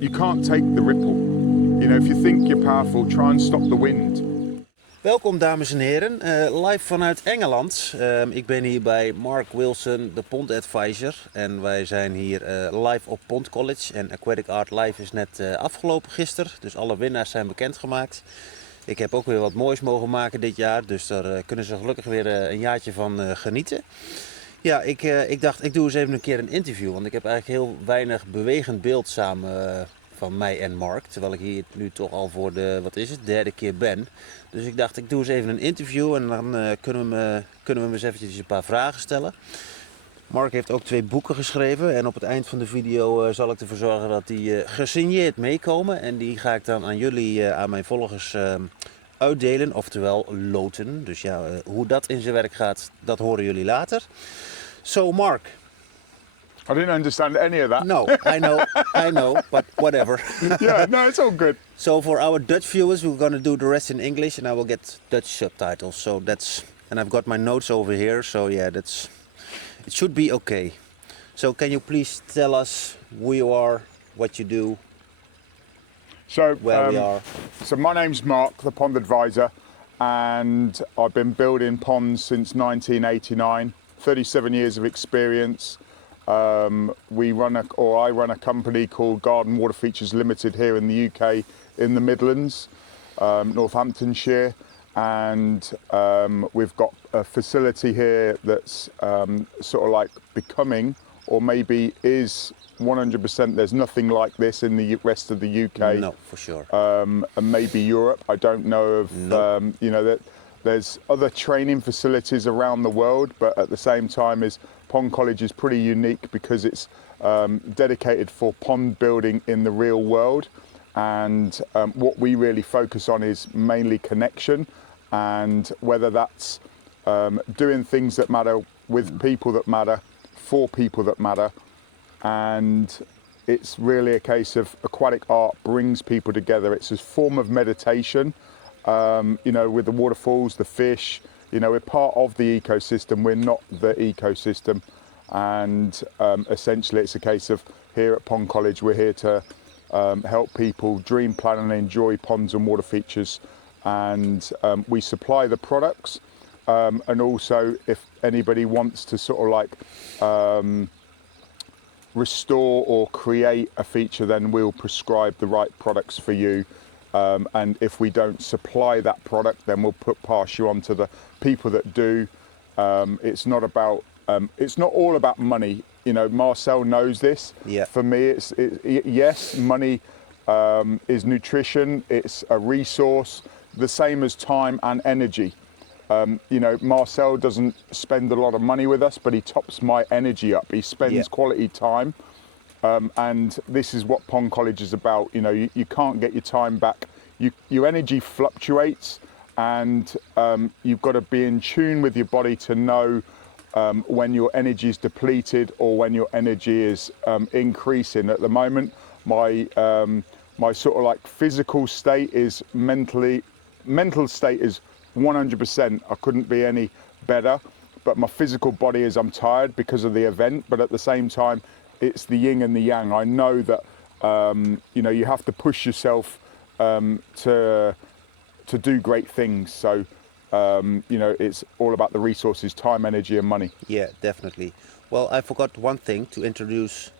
You can't take the ripple. You know, if you think you're powerful, try and stop the wind. Welkom dames en heren, live vanuit Engeland. Ik ben hier bij Mark Wilson, de Pond Advisor. En wij zijn hier live op Pond College. En Aquatic Art Live is net afgelopen gisteren. Dus alle winnaars zijn bekendgemaakt. Ik heb ook weer wat moois mogen maken dit jaar. Dus daar kunnen ze gelukkig weer een jaartje van genieten. Ja, ik dacht ik doe eens even een keer een interview. Want ik heb eigenlijk heel weinig bewegend beeld samen van mij en Mark. Terwijl ik hier nu toch al voor de, derde keer ben. Dus ik dacht ik doe eens even een interview en dan kunnen we hem eens eventjes een paar vragen stellen. Mark heeft ook 2 boeken geschreven en op het eind van de video zal ik ervoor zorgen dat die gesigneerd meekomen. En die ga ik dan aan jullie, aan mijn volgers uitdelen, oftewel loten. Dus ja, hoe dat in zijn werk gaat, dat horen jullie later. So Mark. I didn't understand any of that. No, I know, but whatever. Yeah, no, it's all good. So for our Dutch viewers, we're going to do the rest in English and I will get Dutch subtitles. So and I've got my notes over here, so yeah, it should be okay. So can you please tell us who you are, what you do, where we are? So my name's Mark, the Pond Advisor, and I've been building ponds since 1989, 37 years of experience. I run a company called Garden Water Features Limited here in the UK, in the Midlands, Northamptonshire, and we've got a facility here that's sort of like becoming, or maybe is 100%. There's nothing like this in the rest of the UK. No, for sure. And maybe Europe. I don't know of, that there's other training facilities around the world, but at the same time Pond College is pretty unique because it's dedicated for pond building in the real world. And what we really focus on is mainly connection, and whether that's doing things that matter with people that matter, for people that matter. And it's really a case of aquatic art brings people together. It's a form of meditation, with the waterfalls, the fish. We're part of the ecosystem, we're not the ecosystem. And essentially it's a case of, here at Pond College, we're here to help people dream, plan and enjoy ponds and water features. And we supply the products. And also if anybody wants to sort of like restore or create a feature, then we'll prescribe the right products for you. And if we don't supply that product, then we'll pass you on to the people that do. It's not all about money. Marcel knows this. Yeah. For me, yes, money is nutrition. It's a resource, the same as time and energy. Marcel doesn't spend a lot of money with us, but he tops my energy up. He spends quality time. And this is what Pond College is about. You can't get your time back. Your energy fluctuates, and you've got to be in tune with your body to know when your energy is depleted or when your energy is increasing. At the moment, my sort of like physical state is mental state is 100%. I couldn't be any better, but my physical body is, I'm tired because of the event, but at the same time, it's the yin and the yang. I know that you have to push yourself to do great things. So it's all about the resources, time, energy and money. Yeah, definitely. Well, I forgot one thing to introduce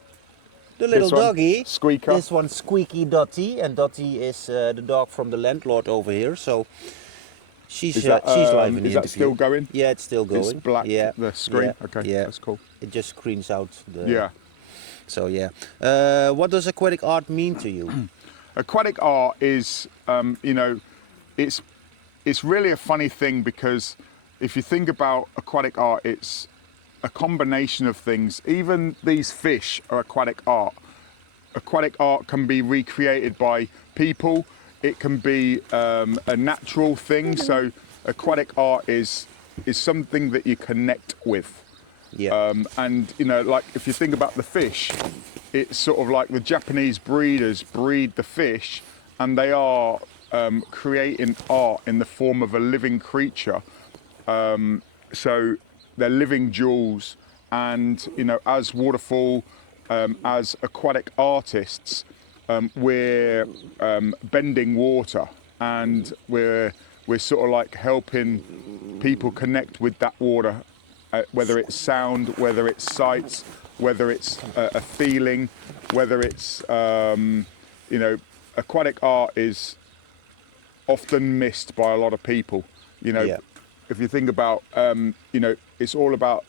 the little This one, doggy. Squeaker. This one, Squeaky Dottie, and Dottie is the dog from the landlord over here. So she's live in the interview. Is that still going? Yeah, it's still going. It's black. Yeah, The screen. Yeah. Okay, Yeah. that's cool. It just screens out the. Yeah. So yeah, what does aquatic art mean to you? Aquatic art is, it's really a funny thing, because if you think about aquatic art, it's a combination of things. Even these fish are aquatic art. Aquatic art can be recreated by people. It can be a natural thing. So aquatic art is something that you connect with. Yeah. And like if you think about the fish, it's sort of like the Japanese breeders breed the fish, and they are creating art in the form of a living creature. So they're living jewels, and as waterfall, as aquatic artists, we're bending water, and we're sort of like helping people connect with that water, whether it's sound, whether it's sights, whether it's a feeling, whether it's aquatic art is often missed by a lot of people. If you think about it's all about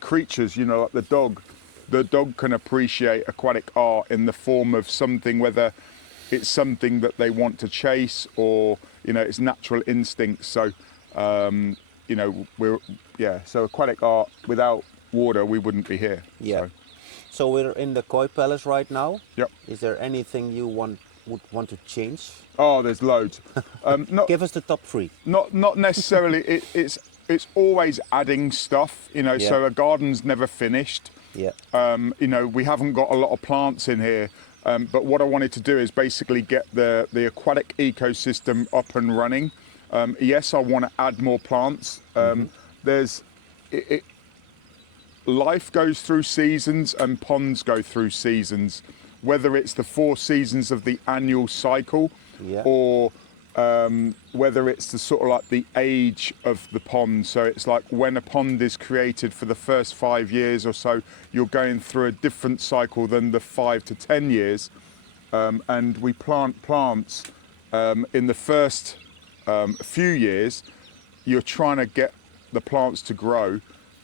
creatures, like the dog. The dog can appreciate aquatic art in the form of something, whether it's something that they want to chase or it's natural instincts. So so aquatic art, without water we wouldn't be here. So we're in the koi palace right now. Yep. Is there anything you would want to change? Oh, there's loads. Give us the top 3. Not necessarily. It's always adding stuff. So a garden's never finished. We haven't got a lot of plants in here, but what I wanted to do is basically get the aquatic ecosystem up and running. Yes, I want to add more plants. Life goes through seasons and ponds go through seasons, whether it's the 4 seasons of the annual cycle or whether it's the sort of like the age of the pond. So it's like when a pond is created for the first 5 years or so, you're going through a different cycle than the 5 to 10 years. And we plant plants in the first few years. You're trying to get the plants to grow,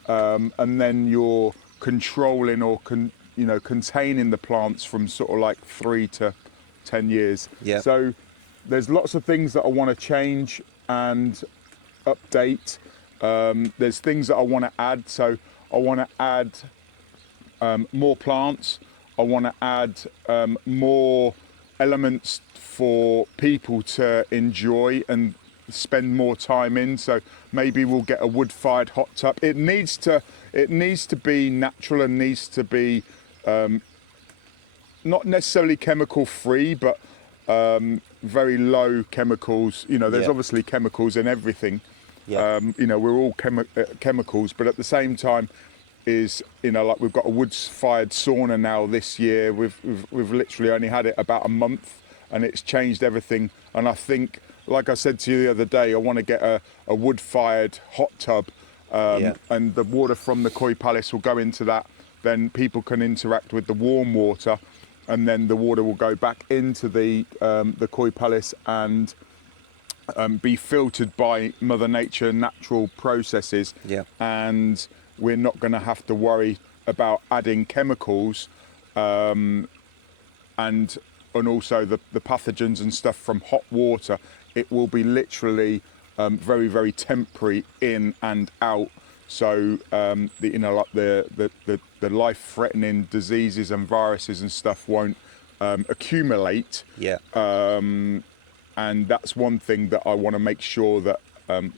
and then you're controlling or containing the plants from sort of like 3 to 10 years. So there's lots of things that I want to change and update. There's things that I want to add. So I want to add more plants. I want to add more elements for people to enjoy and spend more time in. So maybe we'll get a wood-fired hot tub. It needs to be natural and needs to be not necessarily chemical free, but very low chemicals. There's obviously chemicals in everything. We're all chemicals, but at the same time is like we've got a wood-fired sauna now this year. We've literally only had it about a month, and it's changed everything. And I think, like I said to you the other day, I want to get a wood-fired hot tub, and the water from the koi palace will go into that. Then people can interact with the warm water, and then the water will go back into the koi palace and be filtered by Mother Nature, natural processes. And we're not going to have to worry about adding chemicals and also the pathogens and stuff from hot water. It will be literally very, very temporary in and out. So the life-threatening diseases and viruses and stuff won't accumulate. And that's one thing that I want to make sure that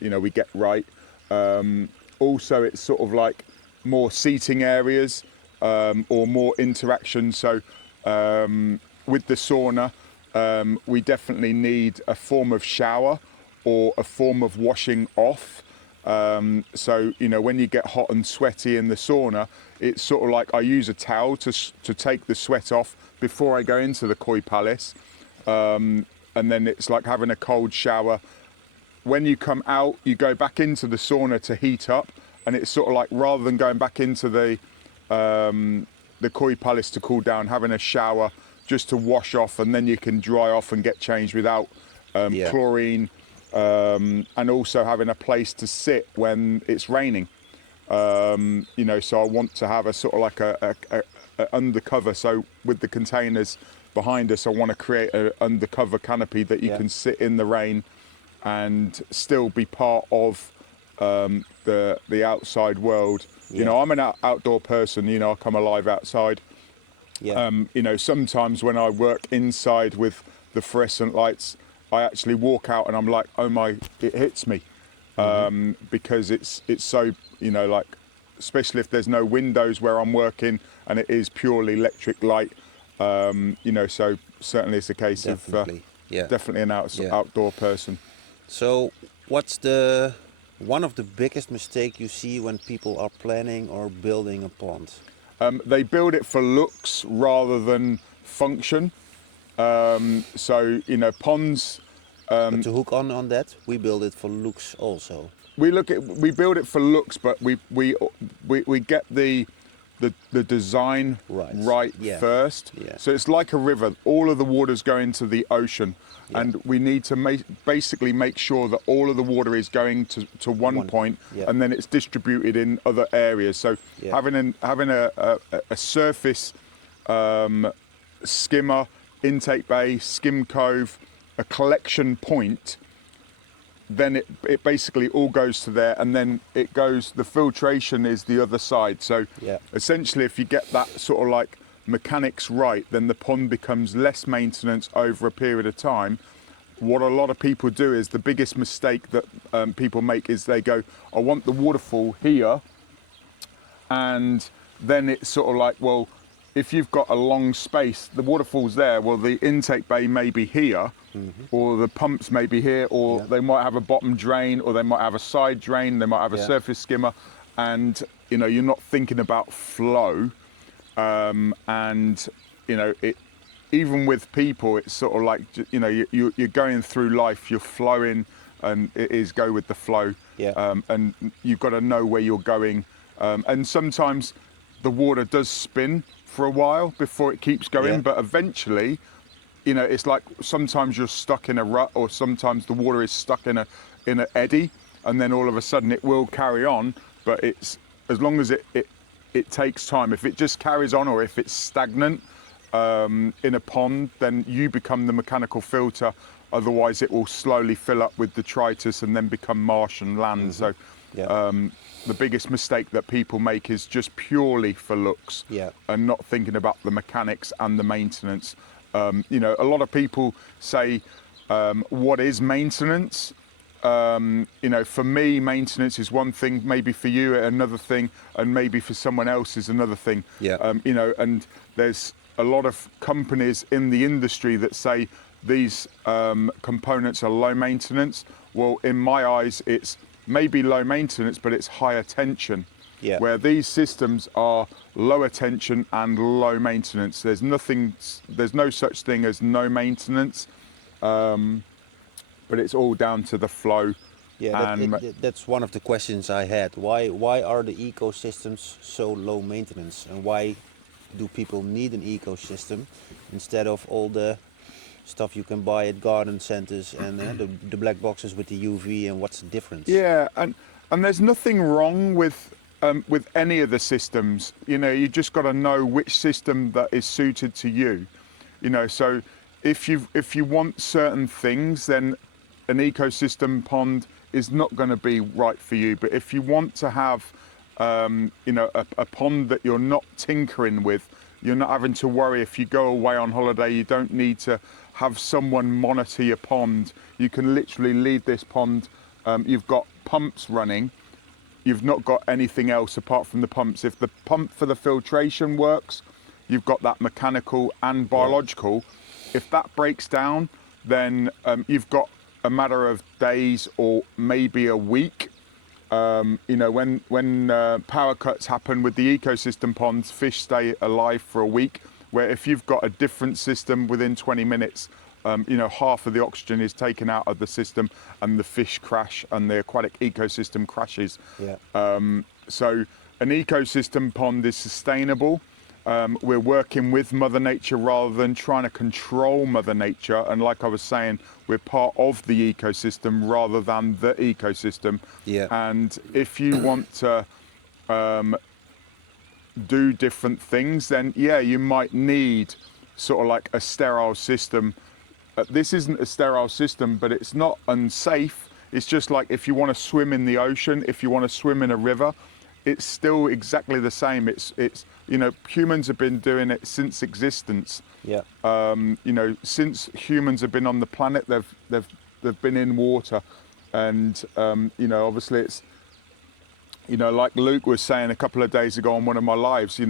we get right. Also, it's sort of like more seating areas or more interaction. So with the sauna, we definitely need a form of shower or a form of washing off. So when you get hot and sweaty in the sauna, it's sort of like I use a towel to take the sweat off before I go into the koi palace, and then it's like having a cold shower. When you come out, you go back into the sauna to heat up, and it's sort of like rather than going back into the koi palace to cool down, having a shower just to wash off, and then you can dry off and get changed without chlorine. And also having a place to sit when it's raining. So I want to have a sort of like a undercover. So with the containers behind us, I want to create an undercover canopy that you can sit in the rain and still be part of the outside world. I'm an outdoor person. I come alive outside. Sometimes when I work inside with the fluorescent lights, I actually walk out and I'm like, oh my, it hits me. Because it's so, especially if there's no windows where I'm working and it is purely electric light, so certainly it's a case of definitely an outdoor person. So what's one of the biggest mistakes you see when people are planning or building a pond? They build it for looks rather than function. So ponds. But to hook on that, we build it for looks also. We build it for looks, but we get the design right first. Yeah. So it's like a river. All of the waters go into the ocean, and we need to basically make sure that all of the water is going to one point, and then it's distributed in other areas. So having a surface skimmer, intake bay, skim cove, a collection point, then it basically all goes to there, and then it goes, the filtration is the other side. So essentially, if you get that sort of like mechanics right, then the pond becomes less maintenance over a period of time. What a lot of people do is, the biggest mistake that people make is they go, I want the waterfall here, and then it's sort of like, well, if you've got a long space, the waterfall's there, well, the intake bay may be here, or the pumps may be here, or they might have a bottom drain, or they might have a side drain, they might have a surface skimmer, and you're not thinking about flow. And even with people, it's sort of like, you're going through life, you're flowing, and it is go with the flow. And you've got to know where you're going. And sometimes the water does spin for a while before it keeps going, but eventually, it's like sometimes you're stuck in a rut, or sometimes the water is stuck in an eddy, and then all of a sudden it will carry on. But it's, as long as it takes time. If it just carries on, or if it's stagnant in a pond, then you become the mechanical filter. Otherwise, it will slowly fill up with detritus and then become marsh and land. So the biggest mistake that people make is just purely for looks, and not thinking about the mechanics and the maintenance. A lot of people say, what is maintenance? For me, maintenance is one thing, maybe for you another thing, and maybe for someone else is another thing. And there's a lot of companies in the industry that say these components are low maintenance. Well, in my eyes, it's maybe low maintenance, but it's higher tension. Where these systems are lower tension and low maintenance. There's no such thing as no maintenance. But it's all down to the flow. That's one of the questions I had. Why are the ecosystems so low maintenance, and why do people need an ecosystem instead of all the stuff you can buy at garden centers and the black boxes with the UV, and what's the difference? And there's nothing wrong with any of the systems. You just got to know which system that is suited to you. So if you want certain things, then an ecosystem pond is not going to be right for you. But if you want to have a pond that you're not tinkering with, you're not having to worry if you go away on holiday, you don't need to have someone monitor your pond. You can literally leave this pond. You've got pumps running. You've not got anything else apart from the pumps. If the pump for the filtration works, you've got that mechanical and biological. If that breaks down, then you've got a matter of days or maybe a week. When power cuts happen with the ecosystem ponds, fish stay alive for a week, where if you've got a different system, within 20 minutes, half of the oxygen is taken out of the system and the fish crash and the aquatic ecosystem crashes. So an ecosystem pond is sustainable. We're working with Mother Nature rather than trying to control Mother Nature. And like I was saying, we're part of the ecosystem rather than the ecosystem. And if you want to do different things, then you might need sort of like a sterile system. This isn't a sterile system, but it's not unsafe. It's just like if you want to swim in the ocean, if you want to swim in a river, it's still exactly the same. It's humans have been doing it since existence. Since humans have been on the planet, they've been in water, and obviously it's like Luke was saying a couple of days ago on one of my lives.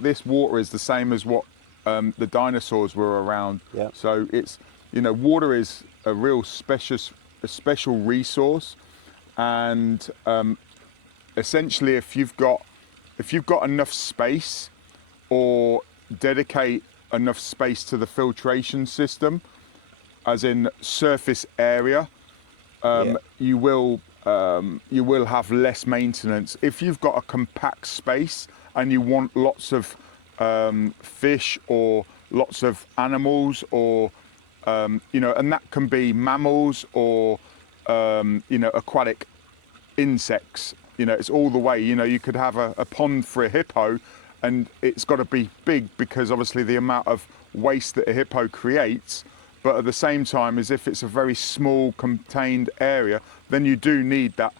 This water is the same as what the dinosaurs were around. So it's water is a real special resource, and essentially, if you've got enough space, or dedicate enough space to the filtration system, as in surface area, you will have less maintenance. If you've got a compact space and you want lots of fish or lots of animals, or and that can be mammals or aquatic insects. It's all the way. You could have a pond for a hippo, and it's got to be big because obviously the amount of waste that a hippo creates. But at the same time, as if it's a very small contained area, then you do need that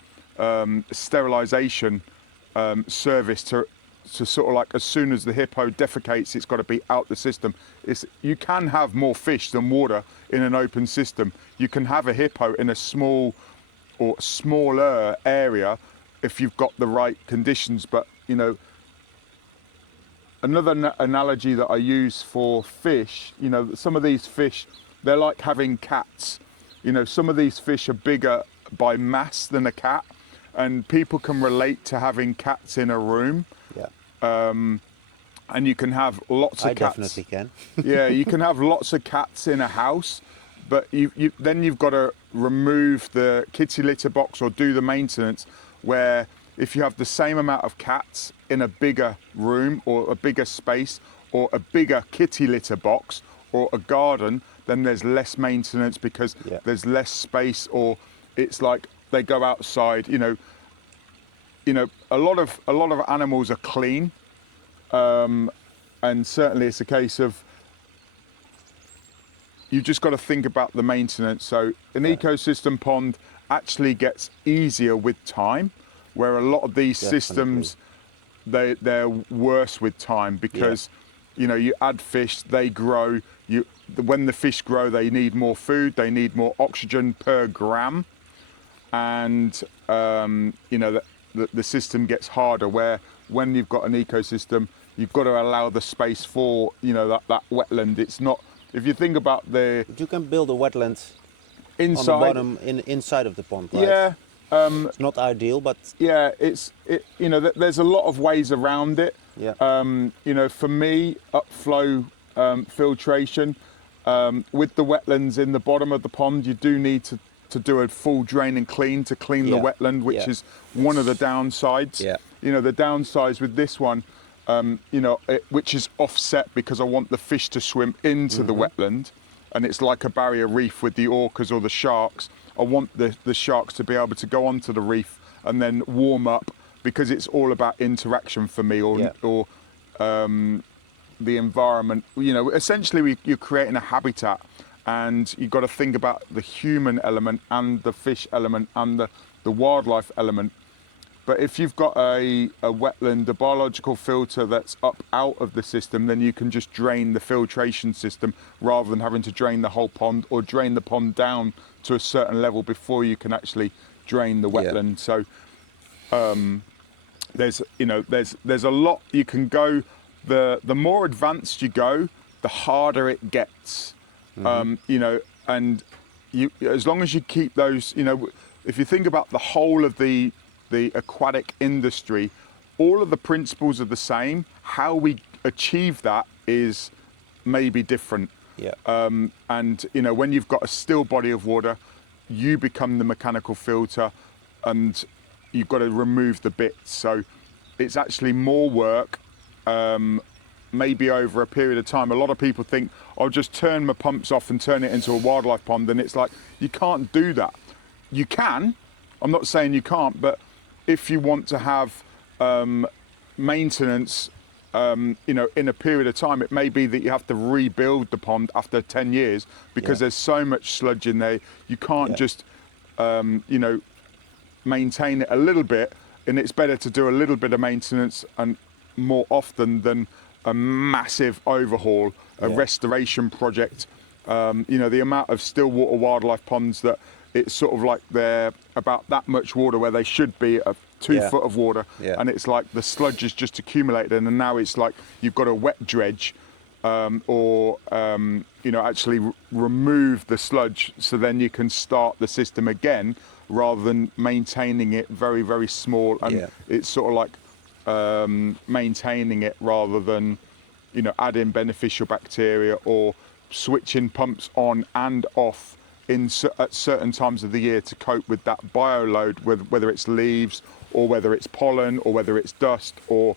sterilization service to sort of like, as soon as the hippo defecates, it's got to be out the system. You can have more fish than water in an open system. You can have a hippo in a small or smaller area if you've got the right conditions. But another analogy that I use for fish, some of these fish, they're like having cats. Some of these fish are bigger by mass than a cat, and people can relate to having cats in a room. And you can have lots of cats. I definitely can. Yeah, you can have lots of cats in a house, but then you've got to remove the kitty litter box or do the maintenance, where if you have the same amount of cats in a bigger room or a bigger space or a bigger kitty litter box or a garden, then there's less maintenance because there's less space, or it's like they go outside. A lot of animals are clean, and certainly it's a case of you just got to think about the maintenance. So an ecosystem pond actually gets easier with time, where a lot of these systems they're worse with time because you add fish, they grow. When the fish grow, they need more food, they need more oxygen per gram, and the system gets harder. Where when you've got an ecosystem, you've got to allow the space for that wetland. It's not, if you think about you can build a wetland inside, on the bottom inside of the pond, right? It's not ideal, but there's a lot of ways around it. For me, upflow filtration with the wetlands in the bottom of the pond, you do need to do a full drain and clean to clean the wetland, which is one of the downsides. The downsides with this one, which is offset because I want the fish to swim into the wetland, and it's like a barrier reef with the orcas or the sharks. I want the sharks to be able to go onto the reef and then warm up, because it's all about interaction for me, or the environment. Essentially you're creating a habitat, and you've got to think about the human element and the fish element and the wildlife element. But if you've got a wetland, a biological filter that's up out of the system, then you can just drain the filtration system rather than having to drain the whole pond or drain the pond down to a certain level before you can actually drain the wetland. So there's a lot you can go. The more advanced you go, the harder it gets. And as long as you keep those, if you think about the whole of the aquatic industry, all of the principles are the same. How we achieve that is maybe different. When you've got a still body of water, you become the mechanical filter, and you've got to remove the bits. So it's actually more work, maybe over a period of time. A lot of people think, I'll just turn my pumps off and turn it into a wildlife pond, and it's like, you can't do that. You can, I'm not saying you can't, but if you want to have maintenance, in a period of time, it may be that you have to rebuild the pond after 10 years because there's so much sludge in there. You can't just, maintain it a little bit, and it's better to do a little bit of maintenance and more often than a massive overhaul, a restoration project. The amount of still water wildlife ponds that it's sort of like they're about that much water where they should be a 2 foot of water, and it's like the sludge is just accumulated, and now it's like you've got to wet dredge actually remove the sludge, so then you can start the system again rather than maintaining it very, very small. And it's sort of like maintaining it rather than adding beneficial bacteria or switching pumps on and off at certain times of the year to cope with that bioload, whether it's leaves or whether it's pollen or whether it's dust or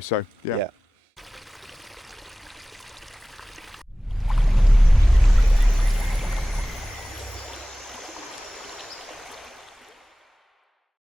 so yeah.